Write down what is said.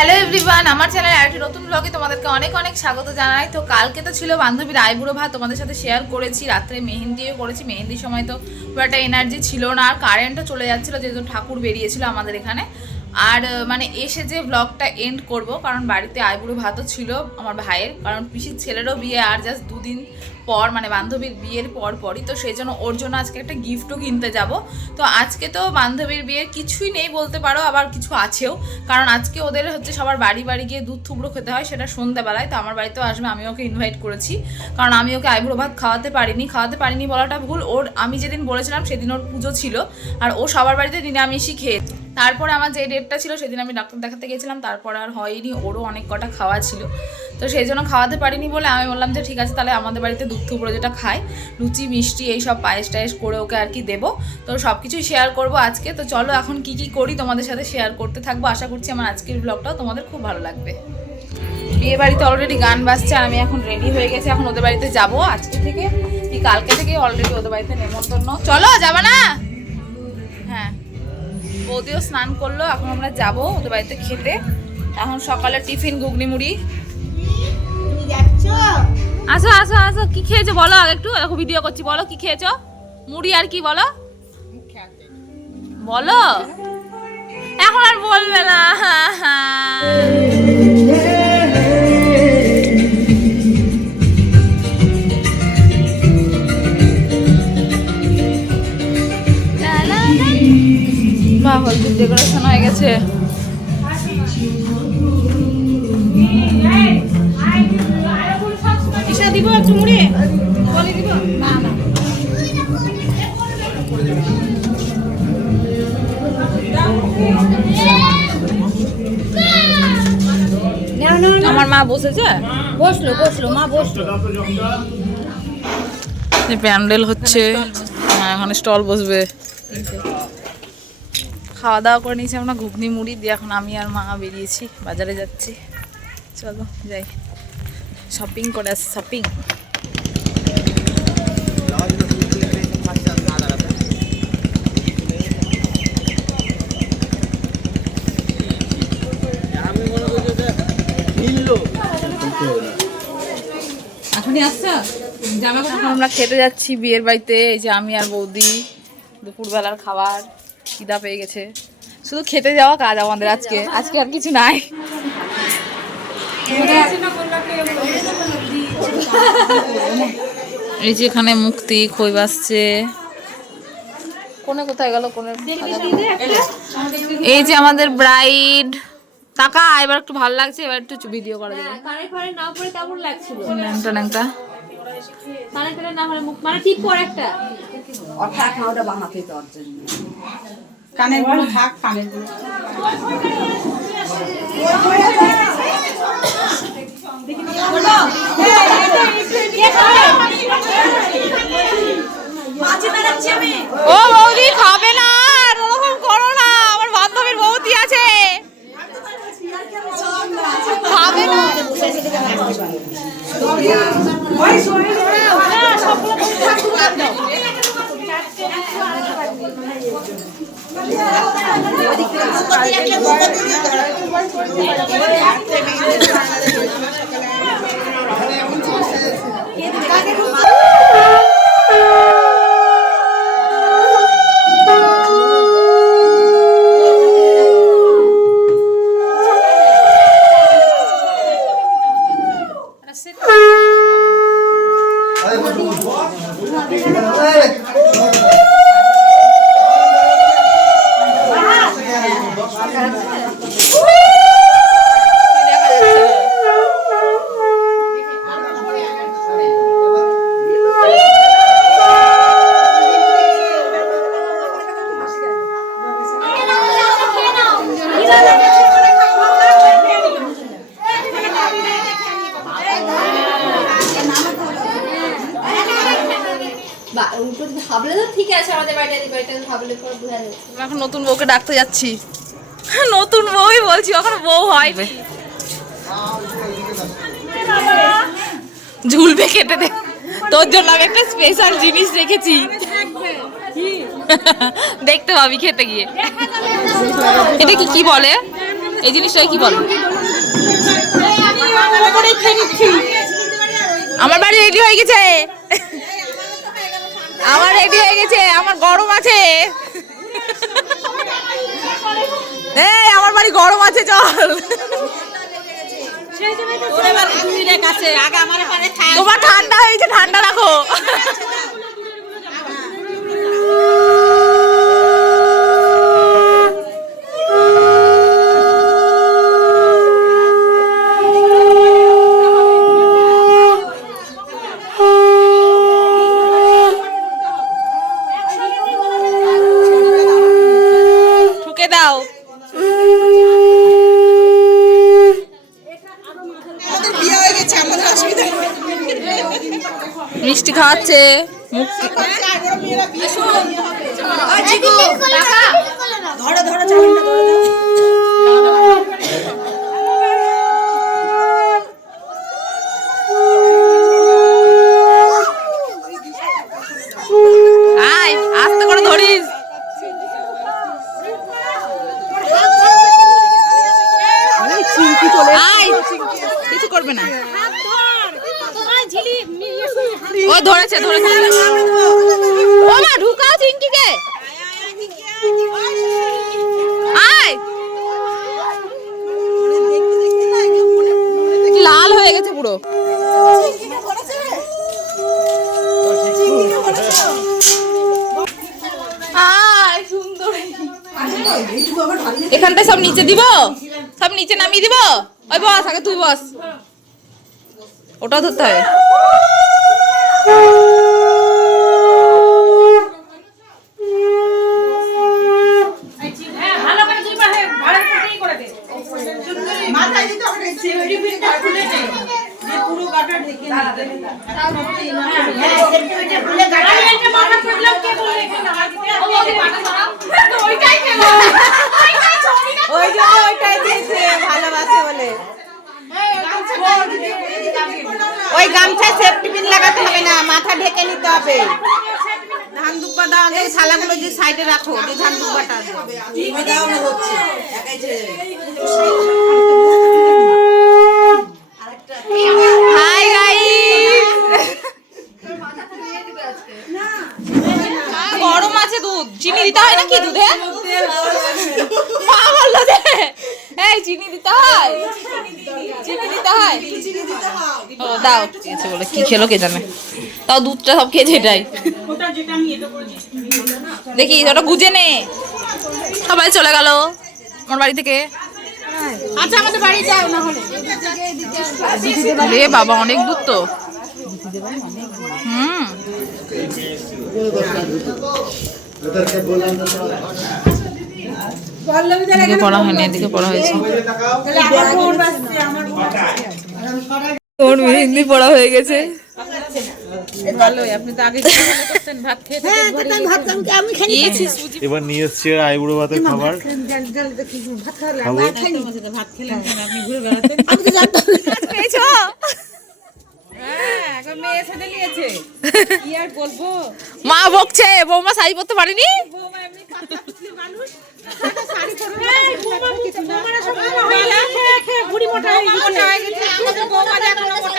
Hello everyone, আমার চ্যানেলে আরেকটি নতুন ব্লগে তোমাদেরকে অনেক অনেক স্বাগত জানাই। তো কালকে তো ছিল বান্ধবীর আইবুড়ো ভাত, তোমাদের সাথে শেয়ার করেছি। রাত্রে মেহেন্দিও করেছি। মেহেন্দির সময় তো খুব একটা এনার্জি ছিল না, আর কারেন্টও চলে যাচ্ছিলো যেহেতু ঠাকুর বেরিয়েছিল আমাদের এখানে। আর মানে এসে যে ব্লগটা এন্ড করব, কারণ বাড়িতে আইবুড়ো ভাতও ছিল আমার ভাইয়ের, কারণ পিসির ছেলেরও বিয়ে আর জাস্ট দুদিন পর, মানে বান্ধবীর বিয়ের পরই। তো সেই জন্য ওর জন্য আজকে একটা গিফটও কিনতে যাব। তো আজকে তো বান্ধবীর বিয়ের কিছুই নেই বলতে পারো, আবার কিছু আছেও, কারণ আজকে ওদের হচ্ছে সবার বাড়ি বাড়ি গিয়ে দুধ থুবড়ো খেতে হয়, সেটা সন্ধ্যাবেলায়। তো আমার বাড়িতেও আসবে, আমি ওকে ইনভাইট করেছি, কারণ আমি ওকে আইবুড়ো ভাত খাওয়াতে পারিনি বলাটা ভুল। ওর আমি যেদিন বলেছিলাম সেদিন ওর পুজো ছিল, আর ও সবার বাড়িতে নিরামিষই খেয়ে। তারপরে আমার যে ডেটটা ছিল সেদিন আমি ডাক্তার দেখাতে গেছিলাম, তারপরে আর হয়নি। ওরও অনেক কটা খাওয়া ছিল, তো সেই জন্য খাওয়াতে পারিনি বলে আমি বললাম যে ঠিক আছে, তাহলে আমাদের বাড়িতে দুধ থুবড়ো যেটা খায়, লুচি মিষ্টি এইসব পায়েস টায়েস করে ওকে আর কি দেবো। তো সব কিছুই শেয়ার করবো আজকে। তো চলো এখন কি কি করি তোমাদের সাথে শেয়ার করতে থাকবো। আশা করছি আমার আজকের ব্লগটাও তোমাদের খুব ভালো লাগবে। বিয়ে বাড়িতে অলরেডি গান বাজছে, আর আমি এখন রেডি হয়ে গেছি। এখন ওদের বাড়িতে যাব আজকে থেকে, কি কালকে থেকে অলরেডি ওদের বাড়িতে নেমন্তন্ন। চলো, যাবা না? হ্যাঁ, বৌদিও স্নান করলো, এখন আমরা যাবো ওদের বাড়িতে খেতে। এখন সকালে টিফিন ঘুগনি মুড়ি। আসো আসো আসো, কি খেয়েছো বলো একটু, এখন ভিডিও করছি, বলো কি খেয়েছো। মুড়ি আর কি বলো বলো, এখন আর বলবে না। মা হলদির ডেকোরেশন হয়ে গেছে। দিব একটু মুড়ি বলে দিব না না। আমার মা বসেছে, বসলো মা বসলো। প্যান্ডেল হচ্ছে, এখন স্টল বসবে। খাওয়া দাওয়া করে নিয়েছি আমরা ঘুগনি মুড়ি দিয়ে। এখন আমি আর মা বেরিয়েছি, বাজারে যাচ্ছি। চলো যাই, শপিং করে আসি। শপিং আমরা খেতে যাচ্ছি বিয়ের বাড়িতে। এই যে আমি আর বৌদি, দুপুরবেলার খাবার খিদা পেয়ে গেছে। শুধু খেতে যাওয়া কাজ আমাদের আজকে আর কিছু নাই। এই যে এখানে মুক্তি খই বাসছে, কোনে কোথায় গেল কোনে। এই যে আমাদের ব্রাইড, টাকা এবার একটু ভালো লাগছে, এবার একটু ভিডিও করা যাবে। ন্যাংটা ন্যাংটা কানের গুলো থাক, কানের গুলো ও বৌদি খাবে না, ওরকম করো না, আমার বান্ধবীর বৌদি আছে, খাবে না। এখন নতুন বউকে ডাকতে যাচ্ছি। নতুন বউই বলছি, এখন বউ হয়নি। ঝুলবে কেটে দে, তোর জন্য আমি একটা স্পেশাল জিনিস রেখেছি, দেখতে পাবি খেতে গিয়ে। এটা কি বলে? এই জিনিসটাই কি বলো? আমার বাড়ি রেডি হয়ে গেছে, আমার রেডি হয়ে গেছে, আমার গরম আছে। এই আমার বাড়ি গরম আছে, চল। তোমার ঠান্ডা হয়েছে, ঠান্ডা রাখো। ঠুকে দাও। মিষ্টি খাওয়াচ্ছে, আয় আস্তে করে ধরিস। কিছু করবে না, ও ধরেছে ধরেছে। ও মা ঢুকাও চিংকিকে, আয়। লাল হয়ে গেছে পুরো। আয় সুন্দর। এখানটায় সব নিচে দিব, সব নিচে নামিয়ে দিব। ওই বস, আগে তুই বস, ওটাও ধরতে হবে। ভালোবাসে বলে ওই গামছায় সেফটি পিন লাগাতে হবে না, মাথা ঢেকে নিতে হবে। ধান দুব্বাটা আগে থালাগুলো যে সাইডে রাখো, যে ধান দুব্বাটা হাই গাইস, গরম আছে দুধ, চিনি দিতে হয় নাকি দুধে? মা বললো যে এই চিনি দিতে হয়, চিনি দিতে হয়। ও দাও, ঠিক আছে। বলে কি খেলো কে জানে, তাও দুধটা সব খেয়েছে। এটাই দেখি, ওটা গুজে নে। সবাই চলে গেল আমার বাড়ি থেকে। আচ্ছা আমাদের বাড়ি যাও না হলে। রে বাবা, অনেক দূর তো। এদিকে পড়া হয়নি, এদিকে পড়া হয়েছে। তোর মেহেন্দি পড়া হয়ে গেছে। ভালোই, আপনি তো আগে করতেন, ভাত খেয়ে এবার নিয়ে এসছে আইবুড়ো ভাতের খাবার। ভাত খেলেন আপনি ঘুরে বেড়াতেন। পেয়েছো? হ্যাঁ, এখন মেয়ে এসে নিয়েছে, কি আর বলবো। মা বকছে, বৌমা শাড়ি পরতে পারেনি। বৌমা এমনি কাঁচা কুচলি মানুষ, শাড়ি পরে বৌমা কিছু না, বৌমা খেয়ে খেয়ে বুড়ি মোটা হয়ে গেছে। আমাদের বৌমা দেখো মোটা।